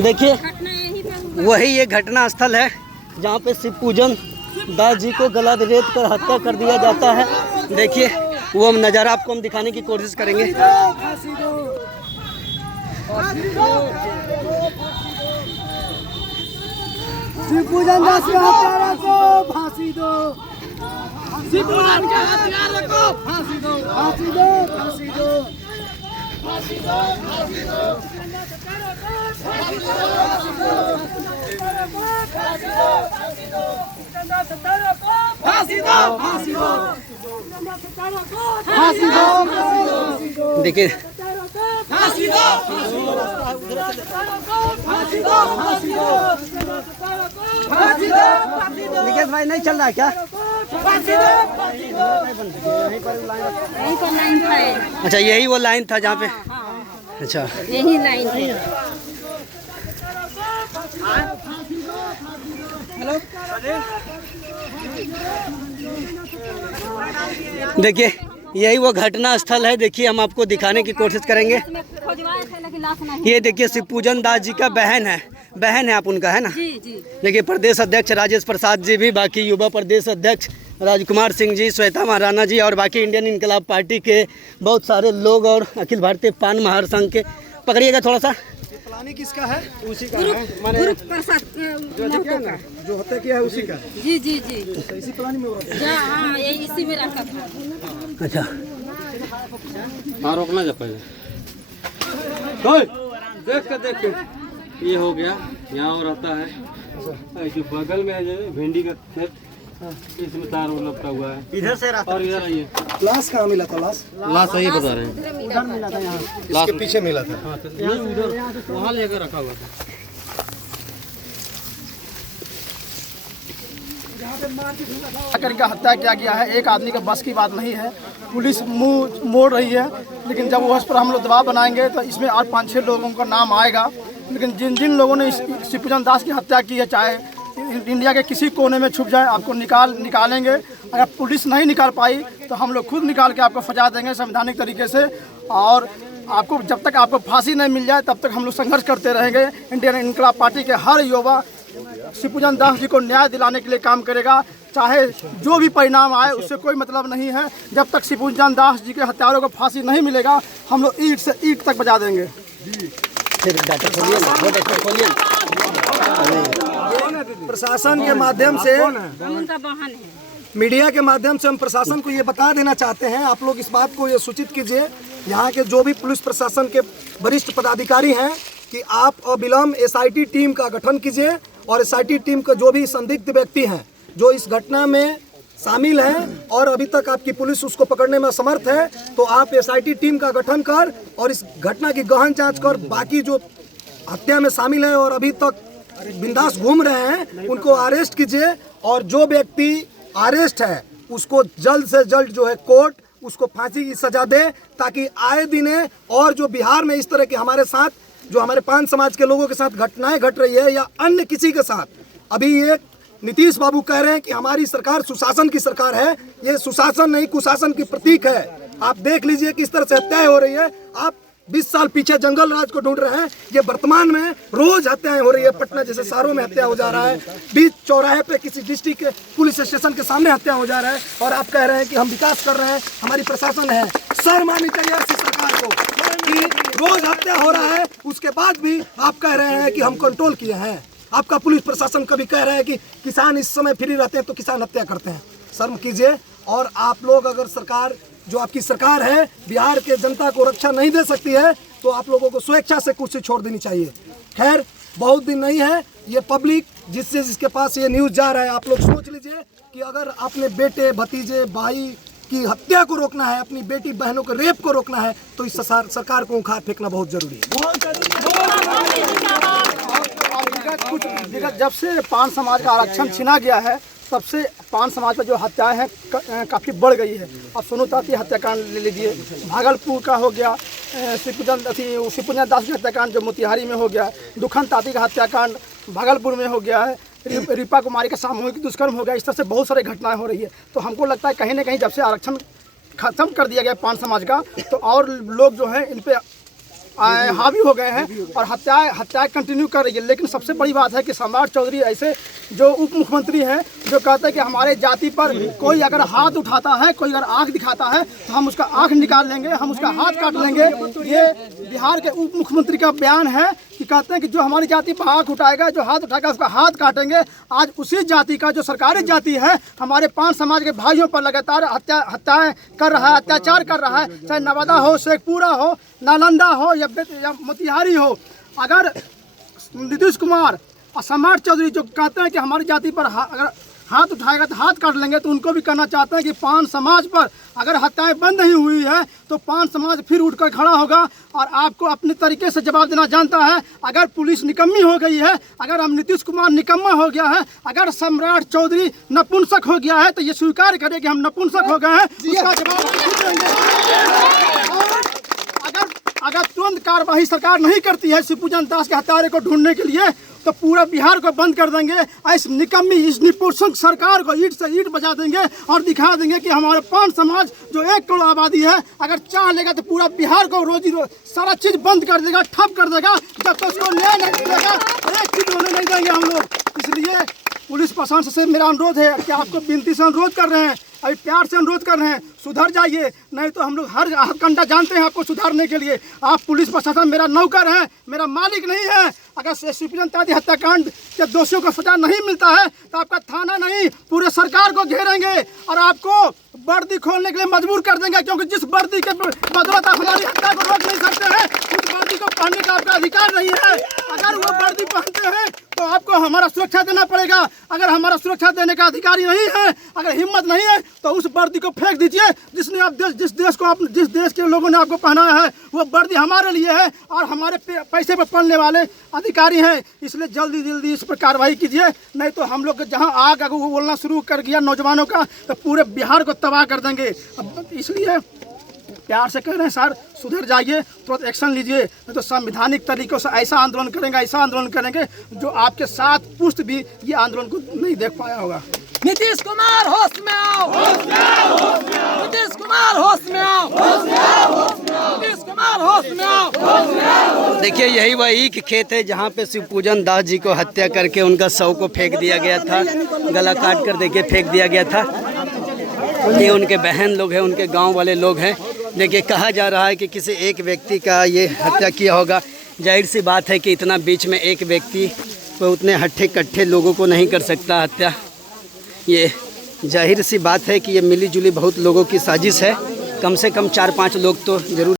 देखिए वही ये घटना स्थल है जहाँ पे शिव पूजन दास जी को गला रेत कर हत्या कर दिया जाता है। देखिए वो हम नज़ारा आपको हम दिखाने की कोशिश करेंगे। शिव पूजन दास के हत्यारा को फांसी दो। शिव पूजन के हत्यारा को फांसी दो। फांसी दो, फांसी दो, फांसी दो, फांसी दो, फांसी दो, फांसी दो, फांसी दो, फांसी दो, देखिए फांसी दो, फांसी दो, फांसी दो, फांसी दो, निकेश भाई नहीं चल रहा है क्या? फांसी दो, फांसी दो। यहीं पर लाइन था। अच्छा यही वो लाइन था जहाँ पे, अच्छा यही लाइन है। देखिए यही वो घटना स्थल है। देखिए हम आपको दिखाने की कोशिश करेंगे। ये देखिए शिव पूजन दास जी का बहन है आप उनका, है ना? जी जी। देखिए प्रदेश अध्यक्ष राजेश प्रसाद जी भी, बाकी युवा प्रदेश अध्यक्ष राजकुमार सिंह जी, श्वेता महाराणा जी और बाकी इंडियन इनकलाब पार्टी के बहुत सारे लोग और अखिल भारतीय पान महासंघ के। पकड़िएगा थोड़ा सा। प्लानी किसका है? उसी का है, माने जो हत्या किया है उसी का। जी जी जी। इसी प्लानी में हो रहा है। हाँ ये इसी में रखा था। अच्छा हाँ रोकना जब पहले देख के ये हो गया। यहाँ और रहता है जो बगल में है जो भिंडी का खेत, इसमें तार लपटा हुआ है इधर से और इधर आइए। लाश कहाँ मिला था? लाश सही बता रहे हैं, उधर मिला था, यहाँ लाश इसके पीछे मिला था। हाँ उधर वहाँ लेकर रखा हुआ था। करके हत्या किया गया है। एक आदमी का बस की बात नहीं है। पुलिस मुंह मोड़ रही है, लेकिन जब उस पर हम लोग दबाव बनाएंगे तो इसमें और 5-6 लोगों का नाम आएगा। लेकिन जिन जिन लोगों ने शिव पूजन दास की हत्या की है, चाहे इंडिया के किसी कोने में छुप जाए, आपको निकालेंगे। अगर पुलिस नहीं निकाल पाई तो हम लोग खुद निकाल के आपको सजा देंगे संवैधानिक तरीके से। और आपको जब तक आपको फांसी नहीं मिल जाए तब तक हम लोग संघर्ष करते रहेंगे। इंडियन इनकलाब पार्टी के हर युवा शिव पूजन दास जी को न्याय दिलाने के लिए काम करेगा, चाहे जो भी परिणाम आए उससे कोई मतलब नहीं है। जब तक शिव पूजन दास जी के हत्यारों को फांसी नहीं मिलेगा हम लोग ईंट से ईंट तक बजा देंगे। प्रशासन के माध्यम से, उनका वाहन है। मीडिया के माध्यम से हम प्रशासन को ये बता देना चाहते हैं, आप लोग इस बात को ये सूचित कीजिए यहाँ के जो भी पुलिस प्रशासन के वरिष्ठ पदाधिकारी हैं कि आप अविलंब SIT टीम का गठन कीजिए और SIT टीम के जो भी संदिग्ध व्यक्ति हैं जो इस घटना में शामिल हैं और अभी तक आपकी पुलिस उसको पकड़ने में असमर्थ है, तो आप SIT टीम का गठन कर और इस घटना की गहन जांच कर बाकी जो हत्या में शामिल है और अभी तक बिंदास घूम रहे हैं उनको अरेस्ट कीजिए। और जो व्यक्ति अरेस्ट है उसको जल्द से जल्द जो है कोर्ट उसको फांसी की सजा दे, ताकि आए दिन और जो बिहार में इस तरह के हमारे साथ जो हमारे पान समाज के लोगों के साथ घटनाएं घट रही है या अन्य किसी के साथ। अभी ये नीतीश बाबू कह रहे हैं कि हमारी सरकार सुशासन की सरकार है, ये सुशासन नहीं कुशासन की प्रतीक है। आप देख लीजिए किस तरह से हत्याएं हो रही है। आप 20 साल पीछे जंगल राज को ढूंढ रहे हैं, ये वर्तमान में रोज हत्याएं हो रही है। पटना जैसे शहरों में हत्या हो जा रहा है, बीच चौराहे पे किसी डिस्ट्रिक्ट के पुलिस स्टेशन के सामने हत्या हो जा रहा है और आप कह रहे हैं कि हम विकास कर रहे हैं, हमारी प्रशासन है। शर्म आनी चाहिए ऐसी सरकार को कि रोज हत्या हो रहा है उसके बाद भी आप कह रहे हैं कि हम कंट्रोल किए हैं। आपका पुलिस प्रशासन कभी कह रहा है कि किसान इस समय फ्री रहते हैं तो किसान हत्या करते हैं। शर्म कीजिए। और आप लोग अगर सरकार जो आपकी सरकार है बिहार के जनता को रक्षा नहीं दे सकती है तो आप लोगों को स्वेच्छा से कुर्सी छोड़ देनी चाहिए। खैर बहुत दिन नहीं है, ये पब्लिक जिसके पास ये न्यूज़ जा रहा है, आप लोग सोच लीजिए कि अगर अपने बेटे भतीजे भाई की हत्या को रोकना है, अपनी बेटी बहनों के रेप को रोकना है, तो इस सरकार को उखाड़ फेंकना बहुत जरूरी है। विगत जब से पान समाज का आरक्षण छीना गया है तब से पान समाज पर जो हत्याएं हैं काफ़ी बढ़ गई है। अब सोनू ताती हत्याकांड ले लीजिए, भागलपुर का हो गया, शिव पूजन दास का हत्याकांड जो मोतिहारी में हो गया, दुखन ताती का हत्याकांड भागलपुर में हो गया है, रीपा कुमारी का सामूहिक दुष्कर्म हो गया। इस तरह से बहुत सारी घटनाएं हो रही है। तो हमको लगता है कहीं ना कहीं जब से आरक्षण खत्म कर दिया गया पान समाज का, तो और लोग जो हैं इन पे हावी हो गए हैं और हत्याएं कंटिन्यू कर रही है। लेकिन सबसे बड़ी बात है कि सम्राट चौधरी ऐसे जो उप मुख्यमंत्री हैं जो कहते हैं कि हमारे जाति पर कोई अगर हाथ उठाता है, कोई अगर आंख दिखाता है तो हम उसका आंख निकाल लेंगे, हम उसका हाथ काट लेंगे। ये बिहार के उप मुख्यमंत्री का बयान है कि कहते हैं कि जो हमारी जाति पर आंख उठाएगा, जो हाथ उठाएगा उसका हाथ काटेंगे। आज उसी जाति का जो सरकारी जाति है हमारे 5 समाज के भाइयों पर लगातार हत्याएं कर रहा है, अत्याचार कर रहा है, चाहे नवादा हो, शेखपुरा हो, नालंदा हो या मोतिहारी हो। अगर नीतीश कुमार और सम्राट चौधरी जो कहते हैं कि हमारी जाति पर अगर हाथ उठाएगा तो हाथ काट लेंगे, तो उनको भी कहना चाहते हैं कि 5 समाज पर अगर हत्याएं बंद नहीं हुई है तो 5 समाज फिर उठकर खड़ा होगा और आपको अपने तरीके से जवाब देना जानता है। अगर पुलिस निकम्मी हो गई है, अगर हम नीतीश कुमार निकम्मा हो गया है, अगर सम्राट चौधरी नपुंसक हो गया है तो ये स्वीकार करे कि हम नपुंसक हो गए हैं, उसका जवाब हम खुद देंगे। अगर तुरंत कार्रवाई सरकार नहीं करती है शिवपूजन दास के हत्यारे को ढूंढने के लिए तो पूरा बिहार को बंद कर देंगे। इस निकम्मी, इस निपुंसक सरकार को ईंट से ईंट बजा देंगे और दिखा देंगे कि हमारे 5 समाज जो 1 करोड़ आबादी है अगर चाह लेगा तो पूरा बिहार को सारा चीज़ बंद कर देगा, ठप कर देगा। जब तक उसको न्याय नहीं मिलेगा एक चीज़ होने नहीं देंगे हम लोग। इसलिए पुलिस प्रशासन से मेरा अनुरोध है कि आपको विनती से अनुरोध कर रहे हैं, अभी प्यार से अनुरोध कर रहे हैं, सुधर जाइए, नहीं तो हम लोग हर घंटा जानते हैं आपको सुधारने के लिए। आप पुलिस प्रशासन मेरा नौकर है, मेरा मालिक नहीं है। अगर शिवपूजन दास हत्याकांड के दोषियों को सजा नहीं मिलता है तो आपका थाना नहीं पूरे सरकार को घेरेंगे और आपको वर्दी खोलने के लिए मजबूर कर देंगे, क्योंकि जिस वर्दी के बदौलत आप हमारी हत्या को रोक नहीं सकते हैं उस वर्दी को पहनने का आपका अधिकार नहीं है। अगर वो वर्दी पहनते हैं तो आपको हमारा सुरक्षा देना पड़ेगा। अगर हमारा सुरक्षा देने का अधिकारी नहीं है, अगर हिम्मत नहीं है तो उस वर्दी को फेंक दीजिए जिसने आप जिस देश के लोगों ने आपको पहनाया है वो वर्दी हमारे लिए है और हमारे पैसे पर पलने वाले अधिकारी हैं। इसलिए जल्दी इस पर कार्रवाई कीजिए, नहीं तो हम लोग जहां आग अगर वो बोलना शुरू कर दिया नौजवानों का तो पूरे बिहार को तबाह कर देंगे। इसलिए प्यार से कह रहे हैं सर सुधर जाइए, तुरंत एक्शन लीजिए, नहीं तो संवैधानिक तरीकों से ऐसा आंदोलन करेंगे जो आपके 7 पुश्त भी ये आंदोलन को नहीं देख पाया होगा। नीतीश कुमार होश में आओ, नीतीश कुमार होश में आओ, नीतीश कुमार होश में आओ। देखिए यही वही कि खेत है जहाँ पे शिवपूजन दास जी को हत्या करके उनका शव को फेंक दिया गया था, गला काट कर देखिए फेंक दिया गया था। ये उनके बहन लोग हैं, उनके गांव वाले लोग हैं। देखिए कहा जा रहा है कि किसी एक व्यक्ति का ये हत्या किया होगा। जाहिर सी बात है कि इतना बीच में एक व्यक्ति को उतने हट्ठे कट्ठे लोगों को नहीं कर सकता हत्या। ये जाहिर सी बात है कि ये मिली जुली बहुत लोगों की साजिश है, कम से कम 4-5 लोग तो ज़रूर